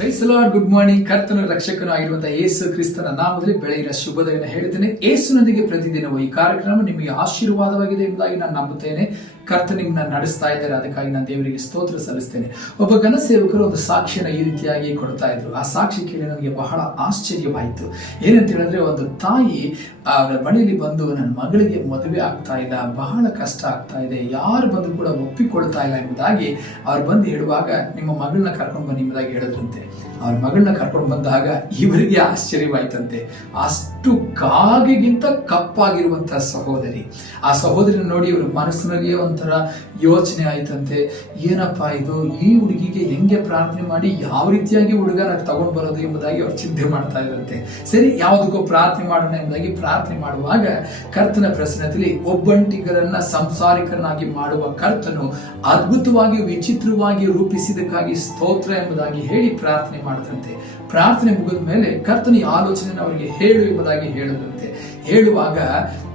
ಪ್ರೈಸಲಾಡ್ good morning ಕರ್ತನ ರಕ್ಷಕನು ಆಗಿರುವಂತಹ ಏಸು ಕ್ರಿಸ್ತನ ನಾಮದಲ್ಲಿ ಬೆಳೆಯಿನ ಶುಭದನ್ನು ಹೇಳಿದ್ದೇನೆ ಏಸುನೊಂದಿಗೆ ಪ್ರತಿದಿನವೂ ಈ ಕಾರ್ಯಕ್ರಮ ನಿಮಗೆ ಆಶೀರ್ವಾದವಾಗಿದೆ ಎಂಬುದಾಗಿ ನಾನು ನಂಬುತ್ತೇನೆ. ಕರ್ತ ನಿಮ್ಮನ್ನ ನಡೆಸ್ತಾ ಇದ್ದಾರೆ. ಅದಕ್ಕಾಗಿ ನಾನು ದೇವರಿಗೆ ಸ್ತೋತ್ರ ಸಲ್ಲಿಸ್ತೇನೆ. ಒಬ್ಬ ಘನ ಸೇವಕರು ಒಂದು ಸಾಕ್ಷಿಯನ್ನ ಈ ರೀತಿಯಾಗಿ ಕೊಡ್ತಾ ಇದ್ರು. ಆ ಸಾಕ್ಷಿ ಕೇಳಿ ನನಗೆ ಬಹಳ ಆಶ್ಚರ್ಯವಾಯಿತು. ಏನಂತ ಹೇಳಿದ್ರೆ ಒಂದು ತಾಯಿ ಅವರ ಮನೆಯಲ್ಲಿ ಬಂದು ನನ್ನ ಮಗಳಿಗೆ ಮದುವೆ ಆಗ್ತಾ ಇಲ್ಲ, ಬಹಳ ಕಷ್ಟ ಆಗ್ತಾ ಇದೆ, ಯಾರು ಬಂದು ಕೂಡ ಒಪ್ಪಿಕೊಳ್ತಾ ಇಲ್ಲ ಎಂಬುದಾಗಿ ಅವ್ರು ಬಂದು ಹೇಳುವಾಗ ನಿಮ್ಮ ಮಗಳನ್ನ ಕರ್ಕೊಂಡು ಬನ್ನಿ ನಿಮ್ಮದಾಗಿ ಹೇಳಿದ್ರಂತೆ. ಅವ್ರ ಮಗಳನ್ನ ಕರ್ಕೊಂಡು ಬಂದಾಗ ಇವರಿಗೆ ಆಶ್ಚರ್ಯವಾಯ್ತಂತೆ. ಅಷ್ಟು ಕಾಗೆಗಿಂತ ಕಪ್ಪಾಗಿರುವಂತಹ ಸಹೋದರಿ. ಆ ಸಹೋದರಿನ ನೋಡಿ ಇವ್ರ ಮನಸ್ಸಿನಲ್ಲಿಯೇ ಒಂಥರ ಯೋಚನೆ ಆಯ್ತಂತೆ. ಏನಪ್ಪಾ ಇದು? ಈ ಹುಡುಗಿಗೆ ಹೆಂಗೆ ಪ್ರಾರ್ಥನೆ ಮಾಡಿ ಯಾವ ರೀತಿಯಾಗಿ ಹುಡುಗನ ತಗೊಂಡು ಬರೋದು ಎಂಬುದಾಗಿ ಅವ್ರು ಚಿಂತೆ ಮಾಡ್ತಾ ಇದ್ದಂತೆ ಸರಿ, ಯಾವುದಕ್ಕೂ ಪ್ರಾರ್ಥನೆ ಮಾಡೋಣ ಎಂಬುದಾಗಿ ಪ್ರಾರ್ಥನೆ ಮಾಡುವಾಗ ಕರ್ತನ ಪ್ರಸನ್ನತೆಯಲ್ಲಿ ಒಬ್ಬಂಟಿಗರನ್ನ ಸಂಸಾರಿಕರನ್ನಾಗಿ ಮಾಡುವ ಕರ್ತನು ಅದ್ಭುತವಾಗಿ, ವಿಚಿತ್ರವಾಗಿ ರೂಪಿಸಿದಕ್ಕಾಗಿ ಸ್ತೋತ್ರ ಎಂಬುದಾಗಿ ಹೇಳಿ ಪ್ರಾರ್ಥನೆ ಮಾಡಿದಂತೆ ಪ್ರಾರ್ಥನೆ ಮುಗಿದ ಮೇಲೆ ಕರ್ತನ ಈ ಆಲೋಚನೆಯನ್ನು ಅವರಿಗೆ ಹೇಳು ಎಂಬುದಾಗಿ ಹೇಳದಂತೆ. ಹೇಳುವಾಗ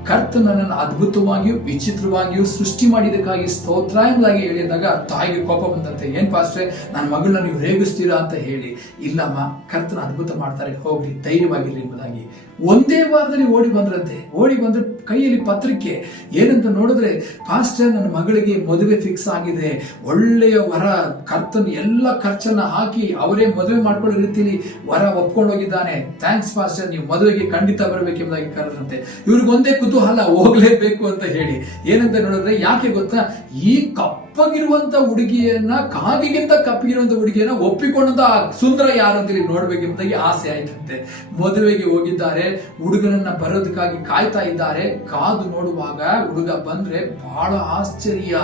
ಕರ್ತನನ್ನು ಅದ್ಭುತವಾಗಿಯೂ, ವಿಚಿತ್ರವಾಗಿಯೂ ಸೃಷ್ಟಿ ಮಾಡಿದಕ್ಕಾಗಿ ಸ್ತೋತ್ರ ಎಂಬುದಾಗಿ ಹೇಳಿದಾಗ ತಾಯಿಗೆ ಕೋಪ ಬಂದಂತೆ, ಏನ್ ಪಾಸ್ಟ್ರೆ, ನನ್ನ ಮಗಳನ್ನ ನೀವು ರೇಗಿಸ್ತೀರಾ ಅಂತ ಹೇಳಿ, ಇಲ್ಲಮ್ಮ, ಕರ್ತನ ಅದ್ಭುತ ಮಾಡ್ತಾರೆ ಹೋಗ್ರಿ ಧೈರ್ಯವಾಗಿರಲಿ ಎಂಬುದಾಗಿ. ಒಂದೇ ವಾರದಲ್ಲಿ ಓಡಿ ಬಂದ್ರಂತೆ, ಓಡಿ ಬಂದ್ರೆ ಕೈಯಲ್ಲಿ ಪತ್ರಿಕೆ ಏನಂತ ನೋಡಿದ್ರೆ, ಪಾಸ್ಟರ್, ನನ್ನ ಮಗಳಿಗೆ ಮದುವೆ ಫಿಕ್ಸ್ ಆಗಿದೆ, ಒಳ್ಳೆಯ ವರ, ಕರ್ತನ ಎಲ್ಲ ಖರ್ಚನ್ನ ಹಾಕಿ ಅವರೇ ಮದುವೆ ಮಾಡ್ಕೊಳ್ಳೋ ರೀತಿಯಲ್ಲಿ ವರ ಒಪ್ಕೊಂಡೋಗಿದ್ದಾನೆ ಥ್ಯಾಂಕ್ಸ್ ಪಾಸ್ಟರ್, ನೀವು ಮದುವೆಗೆ ಖಂಡಿತ ಬರಬೇಕೆಂಬುದಾಗಿ ಕರೆದ್ರಂತೆ ಇವ್ರಿಗೆ ಒಂದೇ ಕುತೂಹಲ ಹೋಗ್ಲೇಬೇಕು ಅಂತ ಹೇಳಿ. ಏನಂತ ನೋಡಿದ್ರೆ ಯಾಕೆ ಗೊತ್ತಾ? ಈ ಕಪ್ಪಗಿರುವಂತ ಹುಡುಗಿಯನ್ನ ಕಾದಿಗಿಂತ ಕಪ್ಪಗಿರುವಂತ ಹುಡುಗಿಯನ್ನ ಒಪ್ಪಿಕೊಂಡಂತ ಸುಂದರ ಯಾರು ಅಂತ ನೋಡ್ಬೇಕೆಂಬ ಆಸೆ ಆಯ್ತಂತೆ. ಮದುವೆಗೆ ಹೋಗಿದ್ದಾರೆ, ಹುಡುಗನನ್ನ ಬರೋದಕ್ಕಾಗಿ ಕಾಯ್ತಾ ಇದ್ದಾರೆ. ಕಾದು ನೋಡುವಾಗ ಹುಡುಗ ಬಂದ್ರೆ ಬಹಳ ಆಶ್ಚರ್ಯ.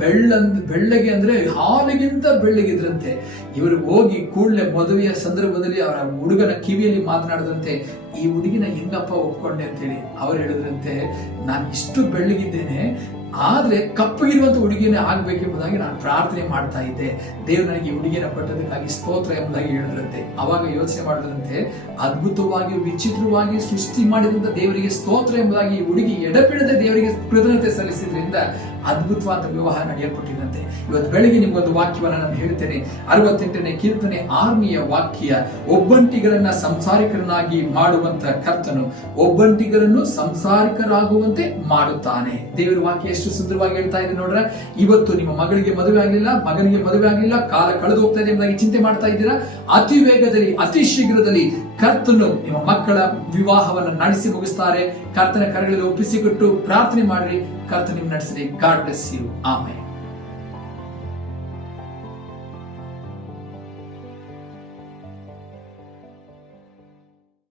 ಬೆಳ್ಳಂದ್ ಬೆಳ್ಳಗೆ ಅಂದ್ರೆ ಹಾಲಿಗಿಂತ ಬೆಳ್ಳಗಿದ್ರಂತೆ. ಇವರು ಹೋಗಿ ಕೂಡಲೇ ಮದುವೆಯ ಸಂದರ್ಭದಲ್ಲಿ ಅವರ ಹುಡುಗನ ಕಿವಿಯಲ್ಲಿ ಮಾತನಾಡದಂತೆ ಈ ಹುಡುಗಿನ ಹೆಂಗಪ್ಪ ಒಪ್ಕೊಂಡೆ? ಅಂತೇಳಿ ಅವ್ರು ಹೇಳಿದ್ರಂತೆ, ನಾನು ಇಷ್ಟು ಬೆಳ್ಳಗಿದ್ದೇನೆ, ಆದ್ರೆ ಕಪ್ಪಗಿರುವಂತ ಹುಡುಗಿನೇ ಆಗ್ಬೇಕೆಂಬುದಾಗಿ ನಾನು ಪ್ರಾರ್ಥನೆ ಮಾಡ್ತಾ ಇದ್ದೆ. ದೇವ್ರು ನನಗೆ ಹುಡುಗಿನ ಪಟ್ಟದಕ್ಕಾಗಿ ಸ್ತೋತ್ರ ಎಂಬುದಾಗಿ ಹೇಳಿದ್ರಂತೆ. ಅವಾಗ ಯೋಚನೆ ಮಾಡಿದ್ರಂತೆ, ಅದ್ಭುತವಾಗಿ, ವಿಚಿತ್ರವಾಗಿ ಸೃಷ್ಟಿ ಮಾಡಿದಂತ ದೇವರಿಗೆ ಸ್ತೋತ್ರ ಎಂಬುದಾಗಿ ಹುಡುಗಿ ಎಡಬಿಡದೆ ದೇವರಿಗೆ ಕೃತಜ್ಞತೆ ಸಲ್ಲಿಸಿದ್ರಿಂದ ಅದ್ಭುತವಾದ ವಿವಾಹ ನಡೆಯಲ್ಪಟ್ಟಿದಂತೆ ಇವತ್ತು ಬೆಳಿಗ್ಗೆ ನಿಮಗೊಂದು ವಾಕ್ಯವನ್ನು ನಾನು ಹೇಳ್ತೇನೆ ಅರವತ್ತೆಂಟನೇ ಕೀರ್ತನೆ ಆರ್ಮಿಯ ವಾಕ್ಯ ಒಬ್ಬಂಟಿಗರನ್ನ ಸಂಸಾರಿಕರನ್ನಾಗಿ ಮಾಡುವಂತ ಕರ್ತನು ಒಬ್ಬಂಟಿಗರನ್ನು ಸಂಸಾರಿಕರಾಗುವಂತೆ ಮಾಡುತ್ತಾನೆ. ದೇವರ ವಾಕ್ಯ ಎಷ್ಟು ಸುಂದರವಾಗಿ ಹೇಳ್ತಾ ಇದೆ ನೋಡ್ರ? ಇವತ್ತು ನಿಮ್ಮ ಮಗಳಿಗೆ ಮದುವೆ ಆಗಲಿಲ್ಲ, ಮಗನಿಗೆ ಮದುವೆ ಆಗಲಿಲ್ಲ, ಕಾಲ ಕಳೆದು ಹೋಗ್ತಾ ಇದೆ ಎಂಬುದಾಗಿ ಚಿಂತೆ ಮಾಡ್ತಾ ಇದ್ದೀರಾ? ಅತಿ ವೇಗದಲ್ಲಿ, ಅತಿ ಶೀಘ್ರದಲ್ಲಿ ಕರ್ತನು ನಿಮ್ಮ ಮಕ್ಕಳ ವಿವಾಹವನ್ನು ನಡೆಸಿ ಮುಗಿಸ್ತಾರೆ. ಕರ್ತನ ಕರಗಳಲ್ಲಿ ಒಪ್ಪಿಸಿಕೊಟ್ಟು ಪ್ರಾರ್ಥನೆ ಮಾಡ್ರಿ. ಕರ್ತ ನಿಮ್ ನಡೆಸಲಿ. guarda-se. Amém.